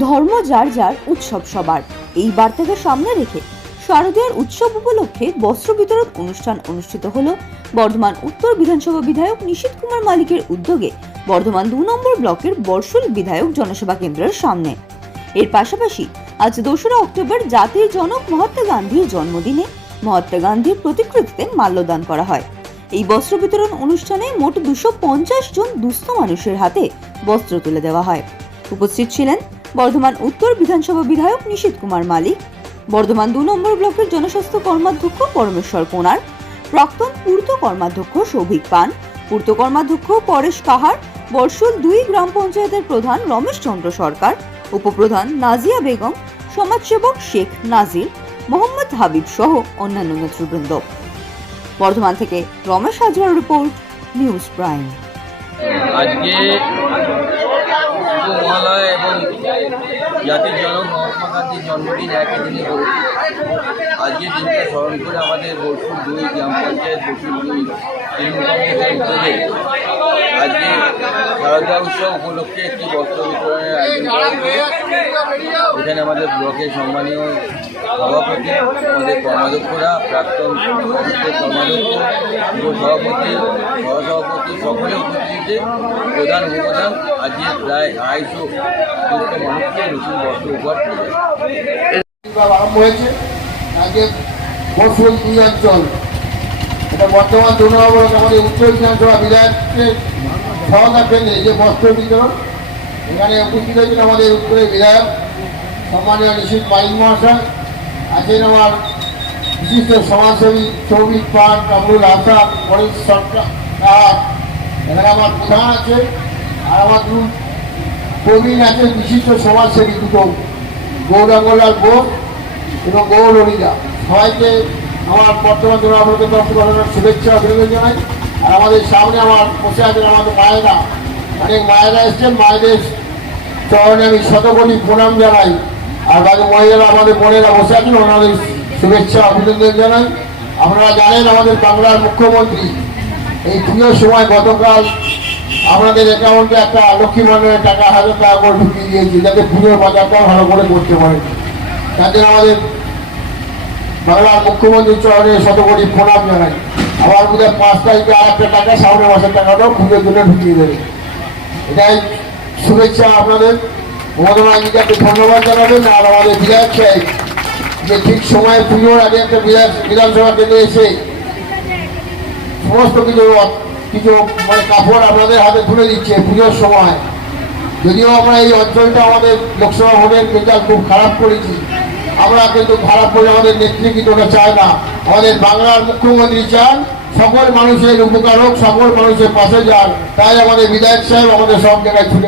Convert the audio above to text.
ধর্ম যার যার উৎসব সবার। এই বার্তাকে সামনে রেখে শারদীয়ার উৎসব উপলক্ষে বস্ত্র বিতরণ অনুষ্ঠান অনুষ্ঠিত হল। বর্ধমান উত্তর বিধানসভা বিধায়ক নিশীত কুমার মালিকের উদ্যোগে বর্ধমান দু নম্বর ব্লকের বর্ষল বিধায়ক জনসভা কেন্দ্রের সামনে। এর পাশাপাশি আজ দোসরা অক্টোবর জাতির জনক মহাত্মা গান্ধীর জন্মদিনে মহাত্মা গান্ধীর প্রতিকৃতিতে মাল্যদান করা হয়। এই বস্ত্র বিতরণ অনুষ্ঠানে মোট দুশো জন দুস্থ মানুষের হাতে বস্ত্র তুলে দেওয়া হয়। উপস্থিত ছিলেন বর্ধমান উত্তর বিধানসভা বিধায়ক নিশীত কুমার মালিক, বর্ধমান দু নম্বর ব্লকের জনস্বাস্থ্য কর্মাধ্যক্ষ পরমেশ্বর কোনার, প্রাক্তন পূর্ত কর্মাধ্যক্ষ সৌভিক পান, পূর্ত কর্মাধ্যক্ষ পরেশ কাহার, বর্ষল দুই গ্রাম পঞ্চায়েতের প্রধান রমেশ চন্দ্র সরকার, উপপ্রধান নাজিয়া বেগম, সমাজসেবক শেখ নাজির, মোহাম্মদ হাবিব সহ অন্যান্য নেতৃবৃন্দ। বর্ধমান থেকে রমেশ হাজরার রিপোর্ট, নিউজ প্রাইম। আজকে মহালয় এবং জাতির জনক মহাত্মা গান্ধীর জন্মদিন একই দিনে পড়ে আজকের দিনটা স্মরণ করে আমাদের বসুর দুই গ্রাম পঞ্চায়েত বসুর দুই আজকে শারদা উৎসব উপলক্ষে একটি বস্ত্র বিতরণের আয়োজন করা এখানে আমাদের ব্লকের সম্মানীয় সভাপতি, আমাদের কর্মাধ্যক্ষরা, প্রাক্তন কর্মাধ্যক্ষ, যুব সভাপতি, সহসভাপতি সকলে উপস্থিতিতে প্রধান উপপ্রধান আজকে প্রায় আড়াইশো দুস্থ মানুষকে নতুন বস্ত্র উপহার আরম্ভ হয়েছে। আজকে বসুল দুই অঞ্চল বর্তমান দু নম্বর আমাদের উত্তর বিধানসভা বিধায়কের সহায়তা কেন্দ্রে যে বস্ত্র বিতরণ। এখানে উপস্থিত হয়েছেন আমাদের উত্তরের বিধায়ক, সম্মানীয় নিশীত মালিক মহাশয়। আছেন আমার বিশিষ্ট সমাজসেবী সৌমিক পান কামরুল হাসান পরেশ সরকার। এখানে আমার প্রধান আছে, আর আমার দু প্রবীণ আছেন বিশিষ্ট সমাজসেবী দুটো, গৌরাঙ্গলাল বোস এবং গৌর সবাইকে আমার বর্তমান জনগণকে তত্ত্বাবধানের শুভেচ্ছা অভিনন্দন জানাই। আর আমাদের সামনে আমার বসে আছেন আমাদের মায়েরা। অনেক মায়েরা এসছেন, মায়েদের চরণে আমি শতকোটি প্রণাম জানাই। আর বাকি মহিলারা, আমাদের বোনেরা বসে আছেন, ওনাদের শুভেচ্ছা অভিনন্দন জানাই। আপনারা জানেন আমাদের বাংলার মুখ্যমন্ত্রী। এই পুজোর সময় গতকাল আমাদের অ্যাকাউন্টে একটা লক্ষ্মী ভাণ্ডারের টাকা হাজার টাকা করে ঢুকিয়ে দিয়েছি। যাতে পুজোর বাজারটা ভালো করে করতে পারে। তাদের আমাদের বাংলার মুখ্যমন্ত্রী চরণে শত কোটি প্রণাম জানাই। আবার বোধ পাঁচ তারিখে আর একটা টাকা সামনে মাসের টাকাটাও পুজোর জন্য ঢুকিয়ে দেবে। এটাই শুভেচ্ছা আপনাদের। মমতা ব্যানার্জিকে ধন্যবাদ জানাবেন, আর আমাদের বিধায়ক সাহেব, যে ঠিক সময়ে পুজোর আগে একটা বিধান বিধানসভা কেন্দ্রে এসে সমস্ত কিছু কিছু মানে কাপড় আপনাদের হাতে তুলে দিচ্ছে পুজোর সময়। যদিও আমরা এই অঞ্চলটা আমাদের লোকসভা ভোটের রেজাল্ট খুব খারাপ করেছি। আমরা কিন্তু খারাপ করে আমাদের নেতৃত্বটা চায় না। আমাদের বাংলার মুখ্যমন্ত্রী চান, সকল মানুষের উপকার হোক, সকল মানুষের পাশে যান। তাই আমাদের বিধায়ক সাহেব আমাদের সব জায়গায়